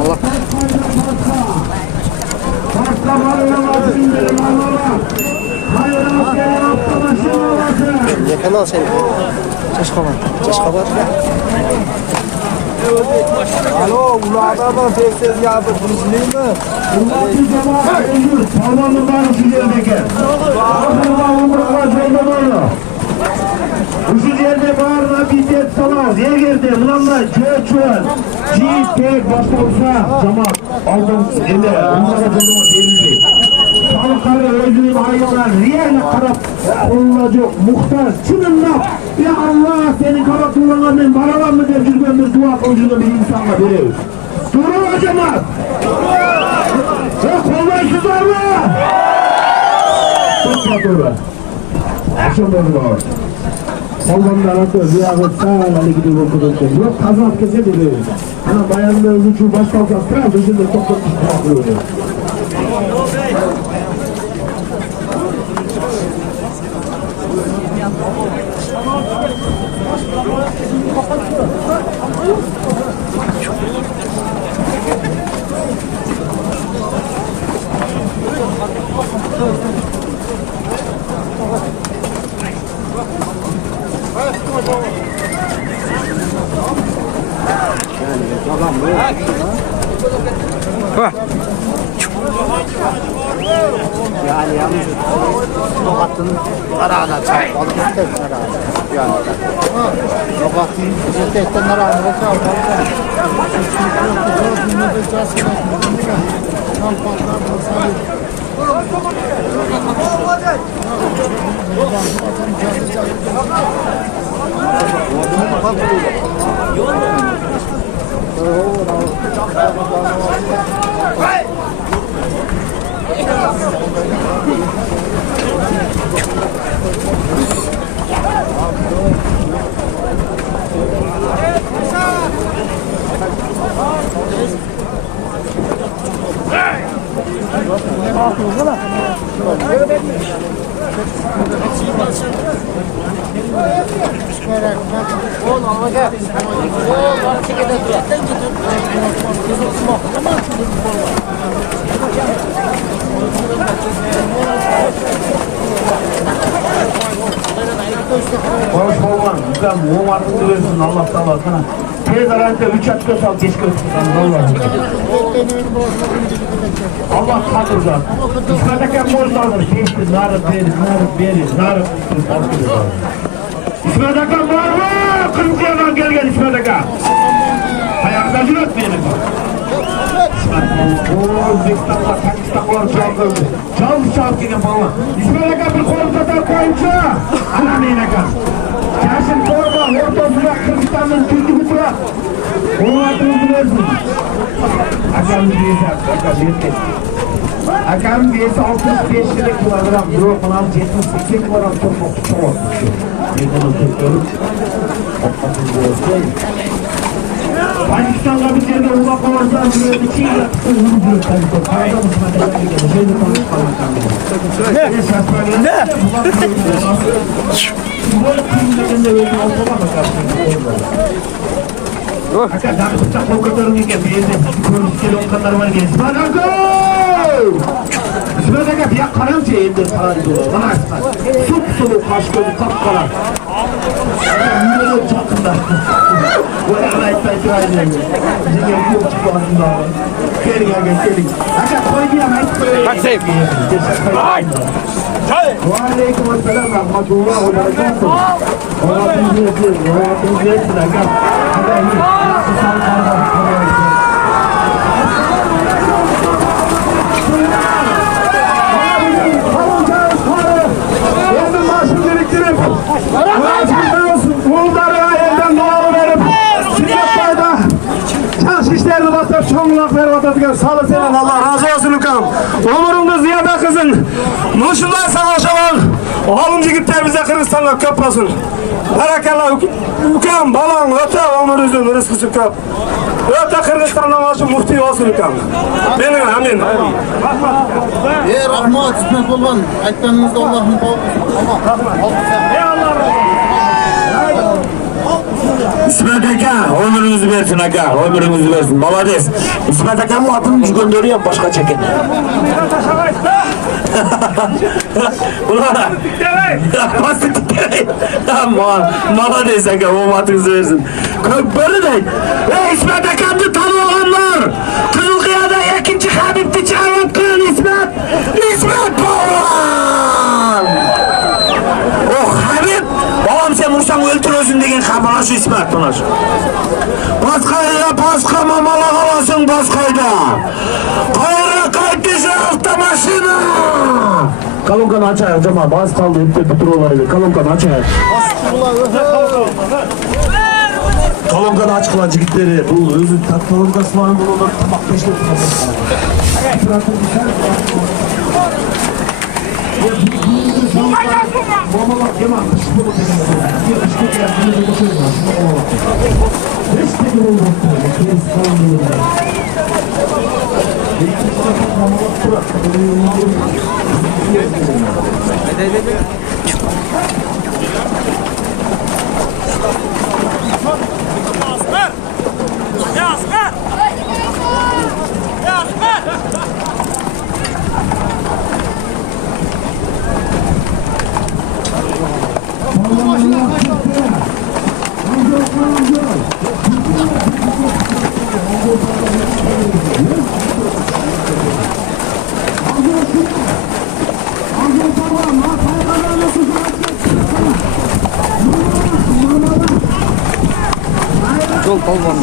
Allah. Yakala seni. Çeşkabat. Alo, ulağda mı? Teksiz yapı, kuruşlayayım mı? Parmağının barışı yerdeki. Parmağının barışı yerdeki. Şu yerde bağırına bir tek salamaz. Yer girdi. Bunlarla çöçün. Çiğ, tek, başka olsa cemaat. Aldım. Ele. Bunlara cemaat verildi. Sağlıkları özünün hayırlar. Riyayla karap. Olacak. Muhtaç. Çınınla. Ya Allah senin karap kullananın baralan mı der cüzgünümüz dua konucunda bir insanla veriyoruz. Durun cemaat. Çok kollaysızlar mı? Çok doğru. Akşam doğru. Kollarında aratıyor, rüyağın sağ gidiyor okudurken. Yok kazak kese dedi. Ana bayanın özü için baş kalkak kırar, dışında toplam çıkıyor. Yani yalnız sokakın karağına çarp. Alıp ister karağına. Yani sokakın istetten karağına çarp. Hoş olman, güzel, o markası versin Allah sağ sana. Tez arayınca 3 açıkta sal, geç götürsün, Allah satırcan. İsmet'e borç alır, şeysiz, narı verir, İsmet'e var mı? Kırmızıyadan gel İsmet'e. Ayakta cüret benim. Özbekistan'la Pakistan'lar çaldı. Çaldı gene bana. İsmet'e bir kol tutar koyunca. Anamine kal. Yaşın torba, ortasına Kırgızistan'ın Türk'ü bitirak. Onun adını bilirsin. Akam diyesi, Akam diyesi 65 kilogram, yok 70-80 kilogram çok olmuş. Yedim Türk'ü. Pakistan'da bir yerde ulak olursa bir çiğ yapısı vuruyor tabii. Kayda mısın? Şeyde konuşalım. Ne? Bu kimlerinde öyle olmama bakarsın. Hatta daha kısa korkularını yiyken bir yerde konuşkeli onkanlar var diye. İsmet'e bir karamca elinde tarihi olur. Bana aslan. Sulu kaş gözü kapkara. Yürüyor çakında. Bu yana ihtiyacı aydın. Bizim yok çıkıyor aslında. Gelin gelin. Hatta koyduğum ayıp. Bak sevgi. Aleyküm selam rahmetullah ve berekatuhu. Allah'ın izniyle, Allah'ın izniyle. Hadi iyi. İşlerini basıp çoğunluk verip atırken sağ olasın Allah razı olsun ülkem. Umurumda ziyade kızın. Muşundan savaşamak. Oğlum yigitler bize Kırgızistan'la köp olsun. Barakallah ülkem, balan, öte ömrünüzün rızkısı köp. Öte Kırgızistan'la başı muhti olsun ülkem. Benim amin. Rahmat, hizmet olman. Aytlarınızda Allah'ın Allah. Ey Allah razı olsun. İsmet Aka, ömrünüzü versin Aka, ömrünüzü versin. Malades. İsmet Aka'nın adını gönderiyor başka çekin. Ulan, basit dikleri. Malades Aka, o adınızı versin. Böyle de, İsmet Aka'nı tanıyanlar. Kızılkıya'da ikinci Habib'de çağırıp kırın İsmet. İsmet Boğan. Oh Habib, babam sen vursan öldürürsün degen kabana şu İsmet buna şu. Baskayla baska mamala kalasın baskayda. Kayra kaydı şu hafta başına. Kalonkanı açayım cama, bas kaldı hep de bütün olaydı. Kalonkanı açayım. Kalonkanı aç kılancı gitleri. Bu özün tatlılarında var bunu da tabak peşte tutalım. Mamalar kemal bunu Yol kalmadı.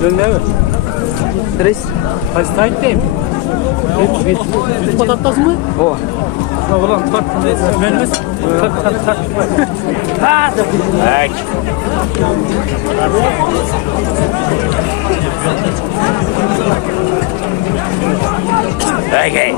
Dönme mi? Tres. Kaç tane değil mi? Üç patatas mı? O. Oğlum tart. Vermez. Tart. Hadi. Okay.